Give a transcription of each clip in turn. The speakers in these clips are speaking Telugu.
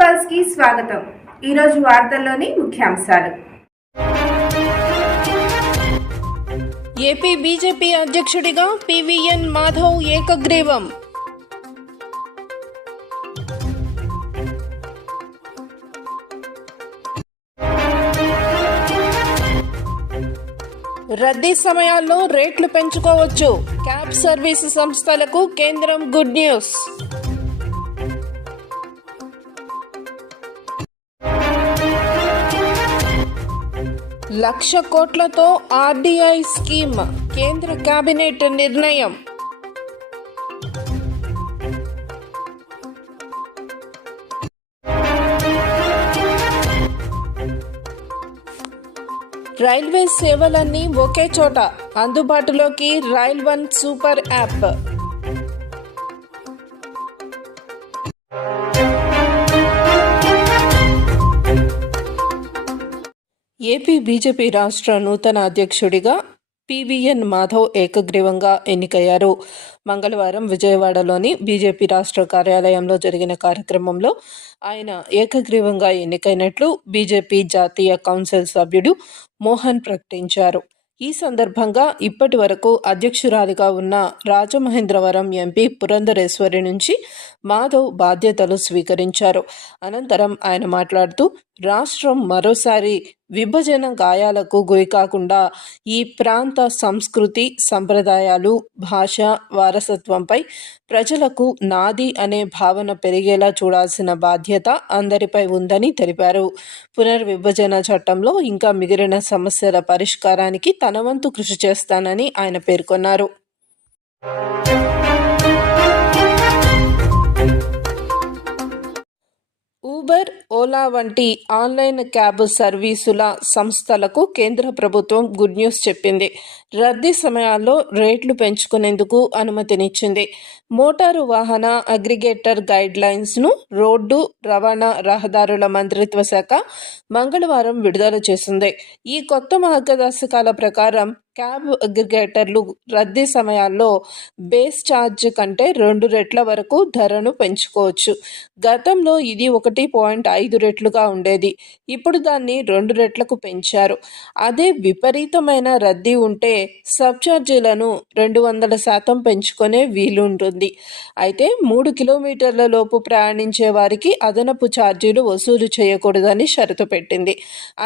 పల్స్కి స్వాగతం. ఈరోజు వార్తల్లోని ముఖ్యాంశాలు. ఏపీ బీజేపీ అధ్యక్షుడిగా పివిఎన్ మాధవ్ ఏకగ్రీవం. రద్దీ సమయాల్లో రేట్లు పెంచుకోవచ్చు. క్యాబ్ సర్వీసు సంస్థలకు కేంద్రం గుడ్ న్యూస్. లక్ష కోట్లతో ఆర్డీఐ స్కీమ్ కేంద్ర కేబినెట్ నిర్ణయం. రైల్వే సేవలన్నీ ఒకే చోట అందుబాటులోకి rail one super app. AP BJP రాష్ట్ర నూతన అధ్యక్షుడిగా పివిఎన్ మాధవ్ ఏకగ్రీవంగా ఎన్నికయ్యారు. మంగళవారం విజయవాడలోని బీజేపీ రాష్ట్ర కార్యాలయంలో జరిగిన కార్యక్రమంలో ఆయన ఏకగ్రీవంగా ఎన్నికైనట్లు బీజేపీ జాతీయ కౌన్సిల్ సభ్యుడు మోహన్ ప్రకటించారు. ఈ సందర్భంగా ఇప్పటి వరకు అధ్యక్షురాలిగా ఉన్న రాజమహేంద్రవరం ఎంపీ పురంధరేశ్వరి నుంచి మాధవ్ బాధ్యతలు స్వీకరించారు. అనంతరం ఆయన మాట్లాడుతూ రాష్ట్రం మరోసారి విభజన గాయాలకు గురికాకుండా ఈ ప్రాంత సంస్కృతి సంప్రదాయాలు భాష వారసత్వంపై ప్రజలకు నాది అనే భావన పెరిగేలా చూడాల్సిన బాధ్యత అందరిపై ఉందని తెలిపారు. పునర్విభజన చట్టంలో ఇంకా మిగిలిన సమస్యల పరిష్కారానికి తన వంతు కృషి చేస్తానని ఆయన పేర్కొన్నారు. ఊబర్ ఓలా వంటి ఆన్లైన్ క్యాబ్ సర్వీసుల సంస్థలకు కేంద్ర ప్రభుత్వం గుడ్ న్యూస్ చెప్పింది. రద్దీ సమయాల్లో రేట్లు పెంచుకునేందుకు అనుమతినిచ్చింది. మోటారు వాహన అగ్రిగేటర్ గైడ్ లైన్స్ను రోడ్డు రవాణా రహదారుల మంత్రిత్వ శాఖ మంగళవారం విడుదల చేసింది. ఈ కొత్త మార్గదర్శకాల ప్రకారం క్యాబ్ అగ్రిగేటర్లు రద్దీ సమయాల్లో బేస్ ఛార్జ్ కంటే రెండు రెట్ల వరకు ధరను పెంచుకోవచ్చు. గతంలో ఇది ఒకటి పాయింట్ ఐదు రెట్లుగా ఉండేది. ఇప్పుడు దాన్ని రెండు రెట్లకు పెంచారు. అదే విపరీతమైన రద్దీ ఉంటే సబ్ ఛార్జీలను రెండు వందల శాతం పెంచుకునే వీలుంటుంది. అయితే మూడు కిలోమీటర్ల లోపు ప్రయాణించే వారికి అదనపు ఛార్జీలు వసూలు చేయకూడదని షరతు పెట్టింది.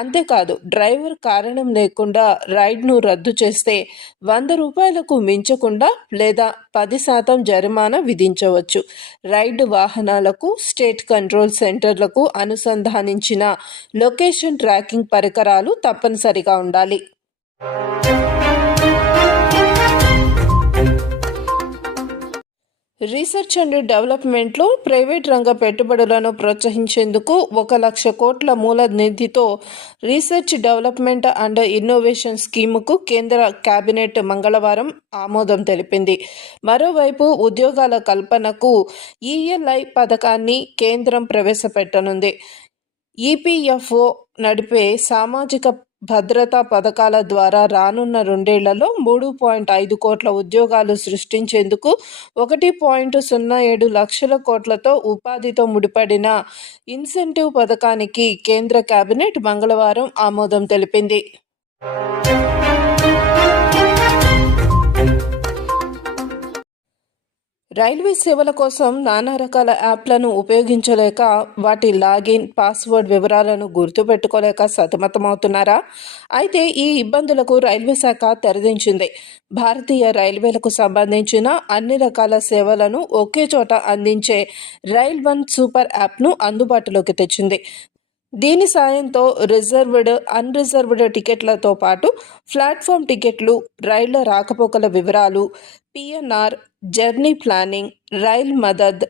అంతేకాదు డ్రైవర్ కారణం లేకుండా రైడ్ను రద్దు చేస్తే వంద రూపాయలకు మించకుండా లేదా పది శాతం జరిమానా విధించవచ్చు. రైడ్ వాహనాలకు స్టేట్ కంట్రోల్ సెంటర్లకు అనుసంధానించిన లొకేషన్ ట్రాకింగ్ పరికరాలు తప్పనిసరిగా ఉండాలి. రీసెర్చ్ అండ్ డెవలప్మెంట్లో ప్రైవేట్ రంగ పెట్టుబడులను ప్రోత్సహించేందుకు ఒక లక్ష కోట్ల మూల నిధితో రీసెర్చ్ డెవలప్మెంట్ అండ్ ఇన్నోవేషన్ స్కీముకు కేంద్ర కేబినెట్ మంగళవారం ఆమోదం తెలిపింది. మరోవైపు ఉద్యోగాల కల్పనకు ఈఎల్ఐ పథకాన్ని కేంద్రం ప్రవేశపెట్టనుంది. ఈపీఎఫ్ఓ నడిపే సామాజిక భద్రతా పథకాల ద్వారా రానున్న రెండేళ్ళలో మూడు పాయింట్ ఐదు కోట్ల ఉద్యోగాలు సృష్టించేందుకు ఒకటి పాయింట్ సున్నా ఏడు లక్షల కోట్లతో ఉపాధితో ముడిపడిన ఇన్సెంటివ్ పథకానికి కేంద్ర కేబినెట్ మంగళవారం ఆమోదం తెలిపింది. రైల్వే సేవల కోసం నానా రకాల యాప్లను ఉపయోగించలేక వాటి లాగిన్ పాస్వర్డ్ వివరాలను గుర్తుపెట్టుకోలేక సతమతమవుతున్నారా? అయితే ఈ ఇబ్బందులకు రైల్వే శాఖ తెరదించింది. భారతీయ రైల్వేలకు సంబంధించిన అన్ని రకాల సేవలను ఒకే చోట అందించే రైల్ వన్ సూపర్ యాప్ను అందుబాటులోకి తెచ్చింది. దీని సాయంతో రిజర్వ్డ్ అన్రిజర్వ్డ్ టికెట్లతో పాటు ప్లాట్ఫామ్ టికెట్లు రైళ్ళ రాకపోకల వివరాలు PNR journey planning rail Madad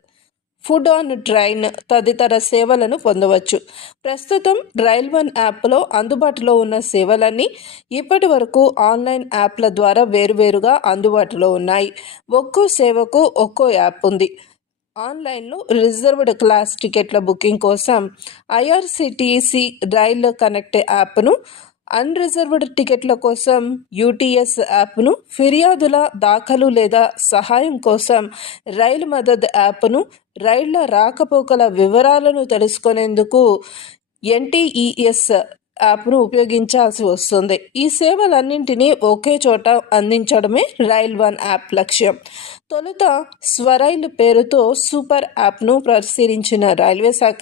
food on train తదితర సేవలను పొందవచ్చు. ప్రస్తుతం రైల్ వన్ యాప్లో అందుబాటులో ఉన్న సేవలన్నీ ఇప్పటి వరకు ఆన్లైన్ యాప్ల ద్వారా వేరువేరుగా అందుబాటులో ఉన్నాయి. ఒక్కో సేవకు ఒక్కో యాప్ ఉంది. ఆన్లైన్లో రిజర్వ్డ్ క్లాస్ టికెట్ల బుకింగ్ కోసం ఐఆర్సిటిసి రైల్ కనెక్ట్ యాప్ను అన్రిజర్వ్డ్ టికెట్ల కోసం యూటీఎస్ యాప్ను ఫిర్యాదుల దాఖలు లేదా సహాయం కోసం రైలు మదద్ యాప్ను రైళ్ళ రాకపోకల వివరాలను తెలుసుకునేందుకు ఎన్టీఈఎస్ యాప్ను ఉపయోగించాల్సి వస్తుంది. ఈ సేవలన్నింటినీ ఒకే చోట అందించడమే రైల్ వన్ యాప్ లక్ష్యం. తొలుత స్వరైల్ పేరుతో సూపర్ యాప్ను పరిశీలించిన రైల్వే శాఖ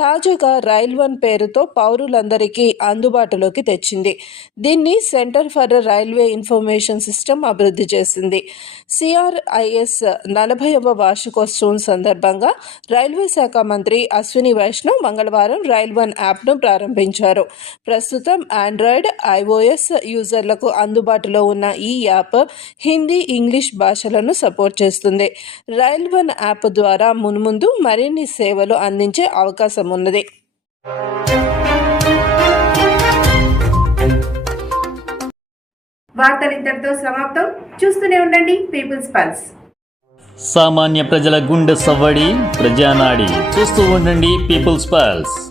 తాజాగా రైల్ వన్ పేరుతో పౌరులందరికీ అందుబాటులోకి తెచ్చింది. దీన్ని centre for railway information system అభివృద్ధి చేసింది. సిఆర్ఐఎస్ నలభైవ వార్షికోత్సవం సందర్భంగా రైల్వే శాఖ మంత్రి అశ్విని వైష్ణవ్ మంగళవారం రైల్ వన్ యాప్ను ప్రారంభించారు. ప్రస్తుతం ఆండ్రాయిడ్ ఐఓఎస్ యూజర్లకు అందుబాటులో ఉన్న ఈ యాప్ హిందీ ఇంగ్లీష్ భాషలను సపోర్ట్ చేస్తుంది. రైల్ వన్ యాప్ ద్వారా మున్ముందు మరిన్ని సేవలు అందించే అవకాశం ఉన్నది. వార్తలు ఇంతటితో సమాప్తం. చూస్తూనే ఉండండి పీపుల్స్ పల్స్ సామాన్య ప్రజల గుండె సవ్వడి ప్రజానాడి. చూస్తూ ఉండండి పీపుల్స్ పల్స్